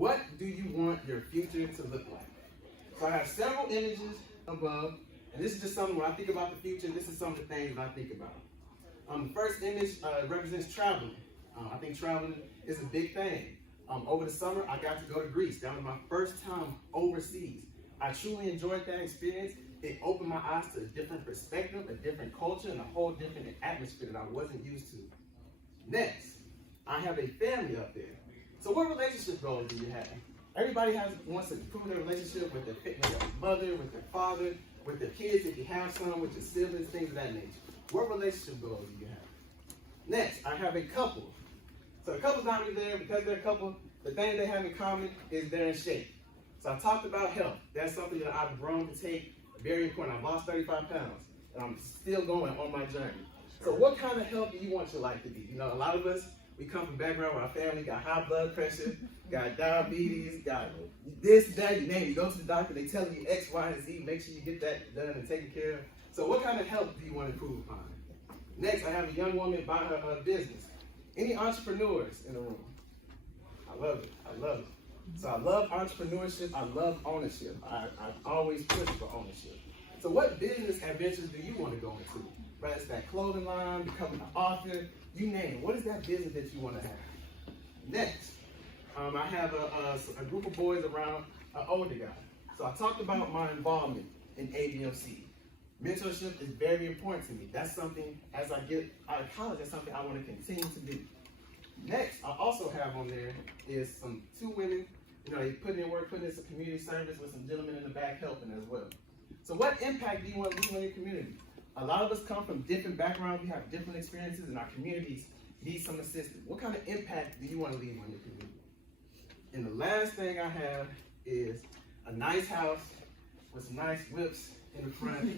What do you want your future to look like? So I have several images above, and this is just something when I think about the future, this is some of the things that I think about. The first image represents traveling. I think traveling is a big thing. Over the summer, I got to go to Greece. That was my first time overseas. I truly enjoyed that experience. It opened my eyes to a different perspective, a different culture, and a whole different atmosphere that I wasn't used to. Next, I have a family up there. So what relationship goals do you have? Everybody wants to improve their relationship with their mother, with their father, with their kids, if you have some, with your siblings, things of that nature. What relationship goals do you have? Next, I have a couple. So the couple's not really there because they're a couple. The thing they have in common is they're in shape. So I talked about health. That's something that I've grown to take very important. I've lost 35 pounds, and I'm still going on my journey. So what kind of health do you want your life to be? You know, a lot of us, we come from a background where our family got high blood pressure, got diabetes, got this, that, you name it. You go to the doctor, they tell you X, Y, and Z. Make sure you get that done and taken care of. So what kind of health do you want to improve upon? Next, I have a young woman buying her business. Any entrepreneurs in the room? I love it. I love it. So I love entrepreneurship. I love ownership. I always push for ownership. So what business adventures do you want to go into? Right, it's that clothing line, becoming an author, you name it. What is that business that you want to have? Next, I have a group of boys around an older guy. So I talked about my involvement in ABMC. Mentorship is very important to me. That's something, as I get out of college, that's something I want to continue to do. Next, I also have on there is two women, you know, they put in work, putting in some community service with some gentlemen in the back helping as well. So what impact do you want to leave on your community? A lot of us come from different backgrounds, we have different experiences, and our communities need some assistance. What kind of impact do you want to leave on your community? And the last thing I have is a nice house with some nice whips in the front.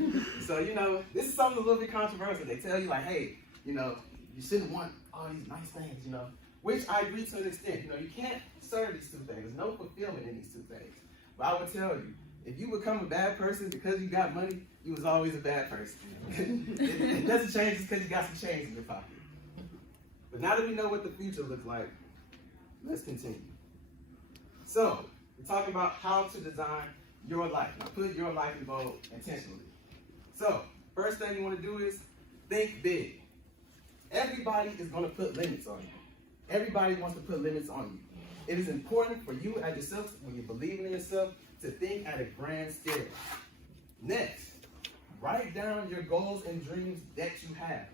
So, you know, this is something a little bit controversial. They tell you like, hey, you know, you shouldn't want all these nice things, you know, which I agree to an extent. You know, you can't serve these two things. There's no fulfillment in these two things. But I would tell you, if you become a bad person because you got money, you was always a bad person. It doesn't change just because you got some change in your pocket. But now that we know what the future looks like, let's continue. So, we're talking about how to design your life. Now, put your life in bold intentionally. So, first thing you want to do is think big. Everybody is going to put limits on you. Everybody wants to put limits on you. It is important for you as yourself, when you believe in yourself, to think at a grand scale. Next, write down your goals and dreams that you have.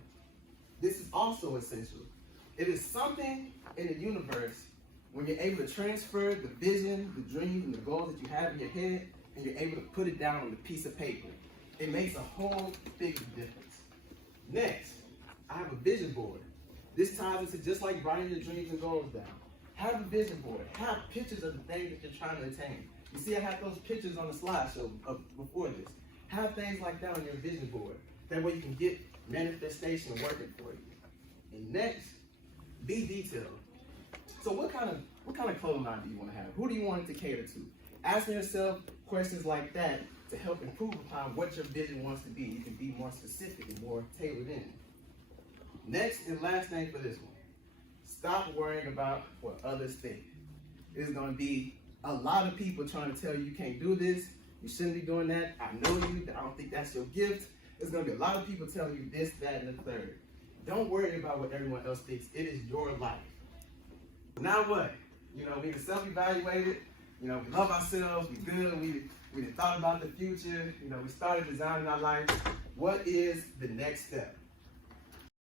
This is also essential. It is something in the universe when you're able to transfer the vision, the dreams, and the goals that you have in your head, and you're able to put it down on a piece of paper. It makes a whole big difference. Next, I have a vision board. This ties into just like writing your dreams and goals down. Have a vision board. Have pictures of the things that you're trying to attain. You see, I have those pictures on the slideshow before this. Have things like that on your vision board. That way you can get manifestation working for you. And next, be detailed. So what kind of clothing line do you want to have? Who do you want it to cater to? Asking yourself questions like that to help improve upon what your vision wants to be. You can be more specific and more tailored in. Next and last thing for this one. Stop worrying about what others think. There's going to be a lot of people trying to tell you can't do this, you shouldn't be doing that, I know you, I don't think that's your gift. There's going to be a lot of people telling you this, that, and the third. Don't worry about what everyone else thinks. It is your life. Now what? You know, we self-evaluated. You know, we love ourselves. We good. We thought about the future. You know, we started designing our life. What is the next step?